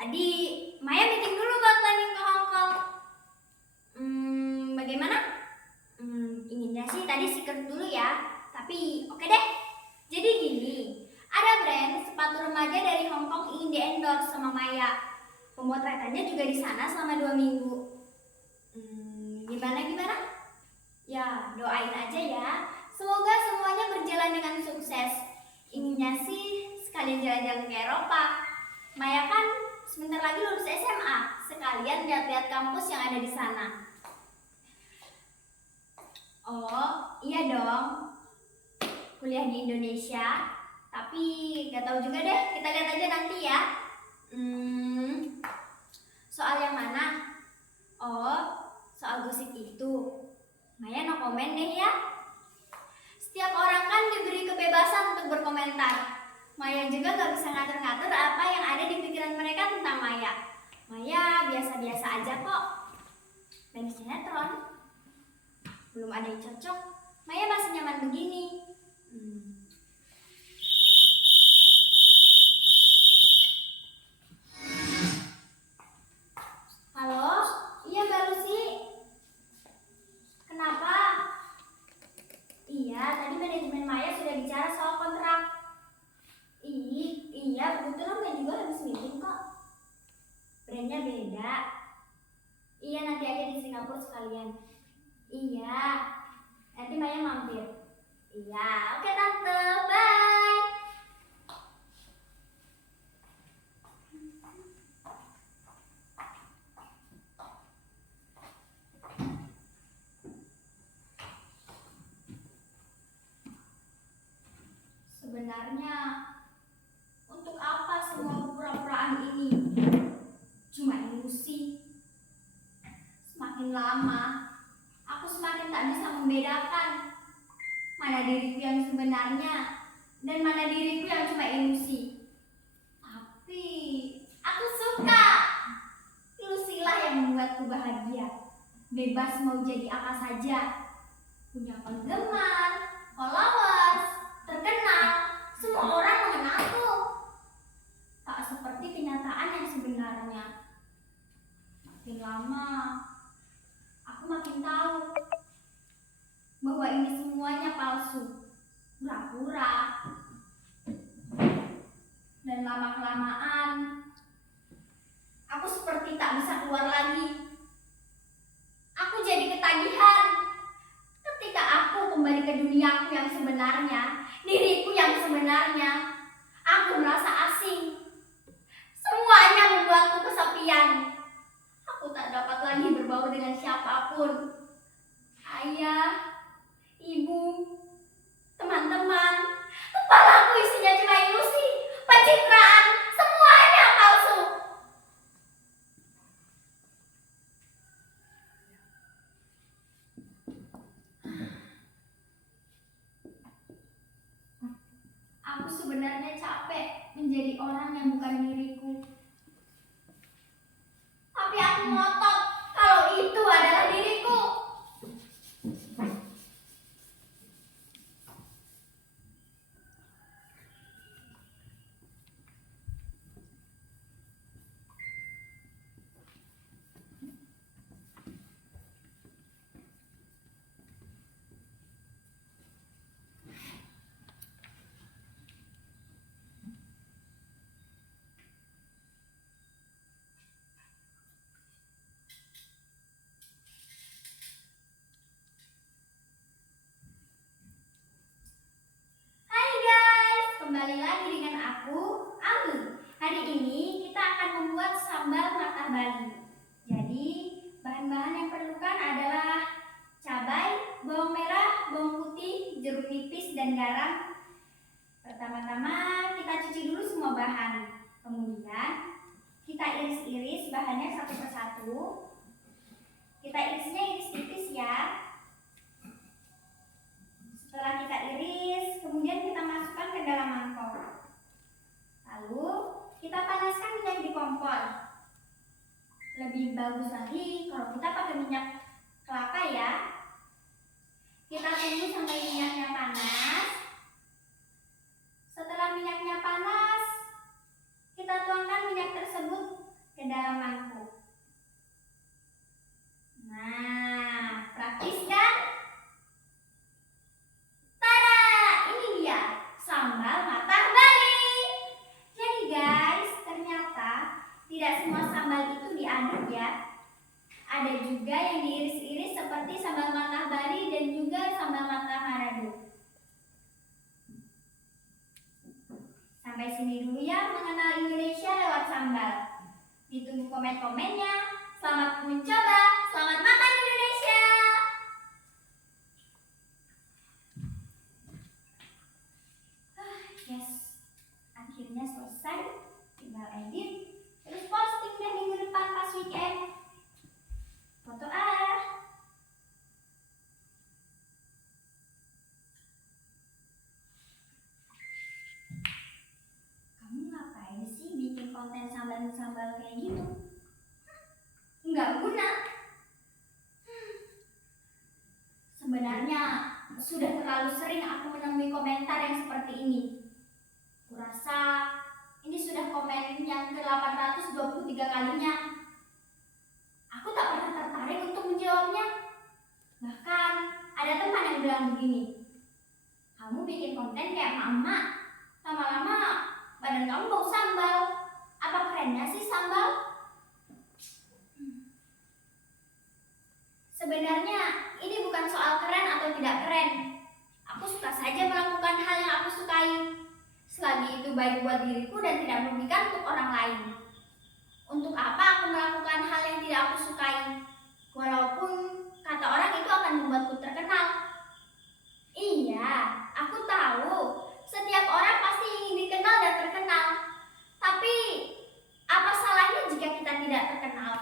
Tadi Maya meeting dulu buat planning ke Hong Kong. Bagaimana? Inginnya sih tadi secret dulu ya. Tapi oke deh. Jadi gini, ada brand sepatu remaja dari Hong Kong ingin di-endorse sama Maya. Pemotretannya juga di sana selama 2 minggu. Gimana? Ya, doain aja ya. Semoga semuanya berjalan dengan sukses. Inginnya sih sekalian jalan-jalan ke Eropa. Maya kan sebentar lagi lulus SMA, sekalian lihat-lihat kampus yang ada di sana. Oh, iya dong. Kuliah di Indonesia, tapi gak tahu juga deh, kita lihat aja nanti ya. Soal yang mana? Oh, soal gosip itu. Maya no komen deh ya. Setiap orang kan diberi kebebasan untuk berkomentar. Maya juga gak bisa ngatur-ngatur apa yang ada di pikiran mereka tentang Maya. Maya biasa-biasa aja kok. Dan sinetron belum ada yang cocok. Maya masih nyaman begini. Halo? Iya Mbak Lucy. Kenapa? Iya, tadi manajemen Maya sudah bicara soal kontrak. Iya, kebetulan Maya juga habis meeting kok. Brandnya beda. Iya, nanti aja di Singapura sekalian. Iya, nanti Maya mampir. Iya, oke Tante, bye. Sebenarnya, untuk apa semua pura-puraan ini? Cuma ilusi. Semakin lama, aku semakin tak bisa membedakan mana diriku yang sebenarnya dan mana diriku yang cuma ilusi. Tapi aku suka. Ilusilah yang membuatku bahagia. Bebas mau jadi apa saja. Punya penggemar, followers, terkenal, semua orang mengenalku. Tak seperti kenyataan yang sebenarnya. Makin lama, aku makin tahu bahwa ini semuanya palsu, pura-pura. Dan lama-kelamaan, aku seperti tak bisa keluar lagi. Aku jadi ketagihan. Ketika aku kembali ke duniaku yang sebenarnya, diriku yang sebenarnya, aku merasa asing. Semuanya membuatku kesepian. Aku tak dapat lagi berbaur dengan siapapun. Ayah, ibu, teman-teman, kepalaku isinya cuma ilusi, pencitraan, semuanya palsu. Aku sebenarnya capek menjadi orang yang bukan diriku. Tapi aku ngotot kalau itu adalah diriku. Hai guys, kembali lagi dengan aku, Ami. Hari ini kita akan membuat sambal mata Bali. Jadi, bahan-bahan yang perlukan adalah cabai, bawang merah, bawang putih, jeruk nipis, dan garam. Pertama-tama kita cuci dulu semua bahan. Kemudian kita iris-iris bahannya satu persatu. Kita irisnya iris tipis ya. Setelah kita iris, kemudian kita masukkan ke dalam mangkok. Lalu kita panaskan minyak di kompor. Lebih bagus lagi kalau kita pakai minyak kelapa ya. Kita tunggu sampai minyaknya panas. Setelah minyaknya panas, kita tuangkan minyak tersebut dalam mangkuk. Nah, praktis kan? Tada, ini dia sambal mata Bali. Jadi guys, ternyata tidak semua sambal itu diaduk ya. Ada juga yang diiris-iris seperti sambal mata Bali dan juga sambal mata Manado. Sampai sini dulu ya mengenal Indonesia lewat sambal. Ditunggu komen-komennya. Selamat mencoba, selamat makan Indonesia. Yes, akhirnya selesai. Tinggal edit, terus posting deh minggu depan pas weekend. Foto Kamu ngapain sih bikin konten sambal-sambal kayak gitu? Nggak guna. Sebenarnya sudah terlalu sering aku menemui komentar yang seperti ini. Kurasa ini sudah komen yang ke-823 kalinya. Aku tak pernah tertarik untuk menjawabnya. Bahkan ada teman yang bilang begini, kamu bikin konten kayak mama, lama-lama badan kamu bau sambal. Apa kerennya sih sambal? Sebenarnya ini bukan soal keren atau tidak keren. Aku suka saja melakukan hal yang aku sukai, selagi itu baik buat diriku dan tidak merugikan untuk orang lain. Untuk apa aku melakukan hal yang tidak aku sukai, walaupun kata orang itu akan membuatku terkenal? Iya, aku tahu setiap orang pasti ingin dikenal dan terkenal. Tapi apa salahnya jika kita tidak terkenal?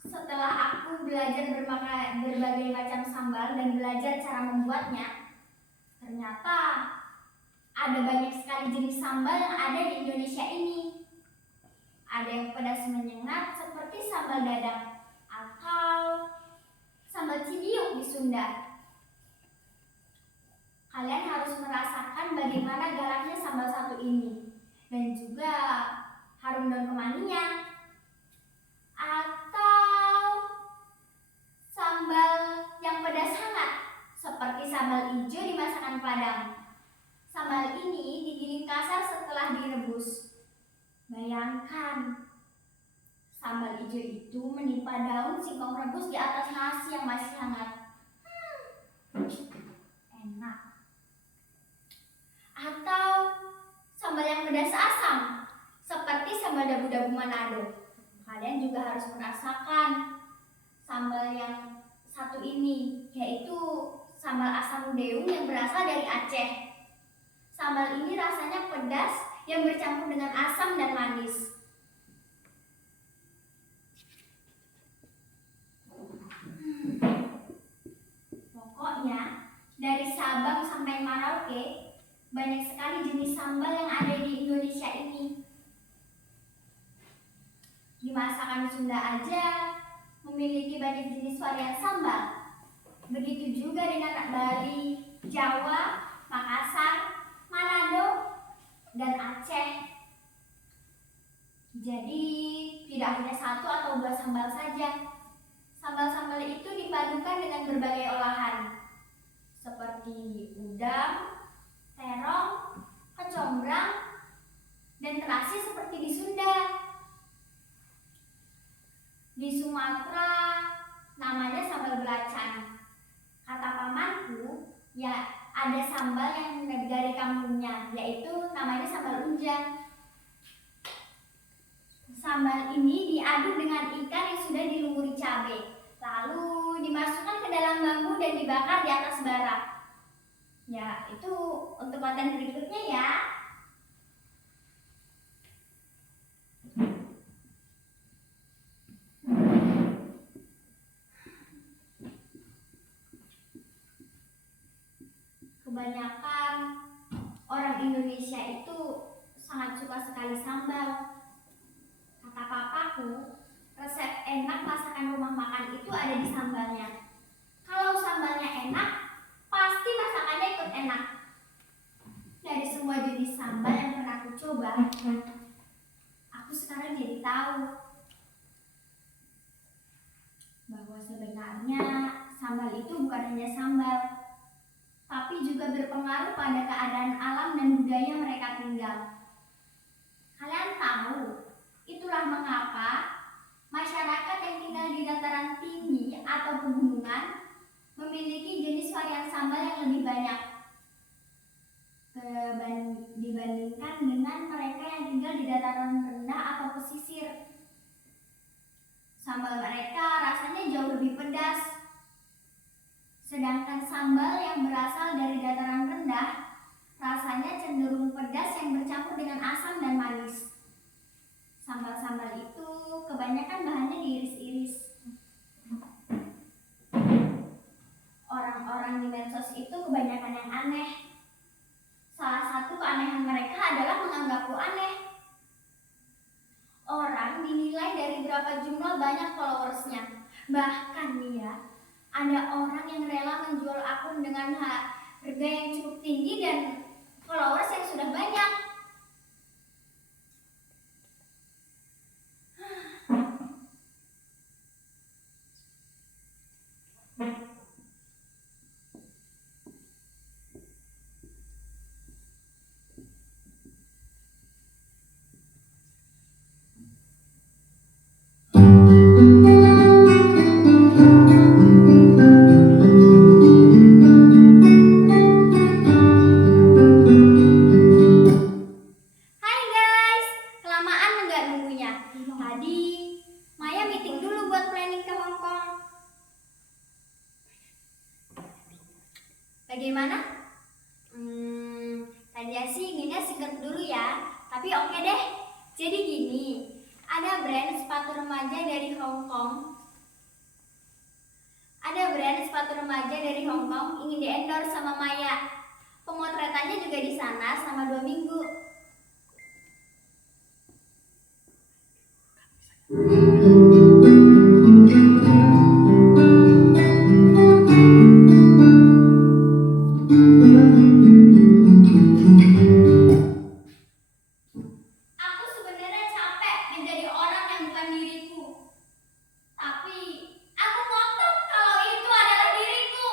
Setelah aku belajar berbagai macam sambal dan belajar cara membuatnya, ternyata ada banyak sekali jenis sambal yang ada di Indonesia ini. Ada yang pedas menyengat seperti sambal dadang atau sambal cibiuk di Sunda. Kalian harus merasakan bagaimana galaknya sambal satu ini dan juga harum daun kemanginya. Atau sambal yang pedas hangat seperti sambal hijau di masakan Padang. Sambal ini digiling kasar setelah direbus. Bayangkan, sambal hijau itu menimpa daun singkong rebus di atas nasi yang masih hangat. Enak. Atau sambal yang pedas asam seperti sambal dabu-dabu Manado. Kalian juga harus merasakan sambal yang satu ini, yaitu sambal asam udeung yang berasal dari Aceh. Sambal ini rasanya pedas yang bercampur dengan asam dan manis. Pokoknya dari Sabang sampai Merauke banyak sekali jenis sambal yang ada di Indonesia ini. Di masakan Sunda aja memiliki banyak jenis varian sambal. Begitu juga dengan Bali, Jawa, Makassar, Manado, dan Aceh. Jadi tidak hanya satu atau dua sambal saja. Sambal-sambal itu dipadukan dengan berbagai olahan seperti udang, terong, kecombrang, dan terasi seperti di Sunda. Di Sumatera namanya sambal belacan. Kata pamanku, ya ada sambal yang dari kampungnya, yaitu namanya sambal unjang. Sambal ini diaduk dengan ikan yang sudah dilumuri cabai, lalu dimasukkan ke dalam bambu dan dibakar di atas bara. Ya, itu untuk konten berikutnya ya. Kebanyakan orang Indonesia itu sangat suka sekali sambal. Kata papaku, resep enak masakan rumah makan itu ada di sambalnya. Kalau sambalnya enak, pasti masakannya ikut enak. bukan hanya sambal, tapi juga berpengaruh pada keadaan alam dan budaya mereka tinggal. Kalian tahu, itulah mengapa masyarakat yang tinggal di dataran tinggi atau pegunungan memiliki jenis varian sambal yang lebih banyak dibandingkan dengan mereka yang tinggal di dataran rendah atau pesisir. Sambal mereka rasanya jauh lebih pedas, sedangkan sambal yang berasal dari dataran rendah rasanya cenderung pedas yang bercampur dengan asam dan manis. Sambal-sambal itu kebanyakan bahannya diiris-iris. Orang-orang di medsos itu kebanyakan yang aneh. Salah satu keanehan mereka adalah menganggapku aneh. Orang dinilai dari berapa jumlah banyak followersnya. Bahkan nih ya, ada orang yang rela menjual akun dengan harga yang cukup tinggi dan followers yang sudah banyak. Hai guys, kelamaan nggak nunggunya? Tadi Maya meeting dulu buat planning ke Hong Kong. Bagaimana? Tadi sih inginnya secret dulu ya, tapi oke deh. Jadi gini, ada brand sepatu remaja dari Hong Kong. Ingin di-endorse sama Maya. Pemotretannya juga di sana selama 2 minggu. Aku sebenarnya capek menjadi orang yang bukan diriku. Tapi aku ngotot kalau itu adalah diriku.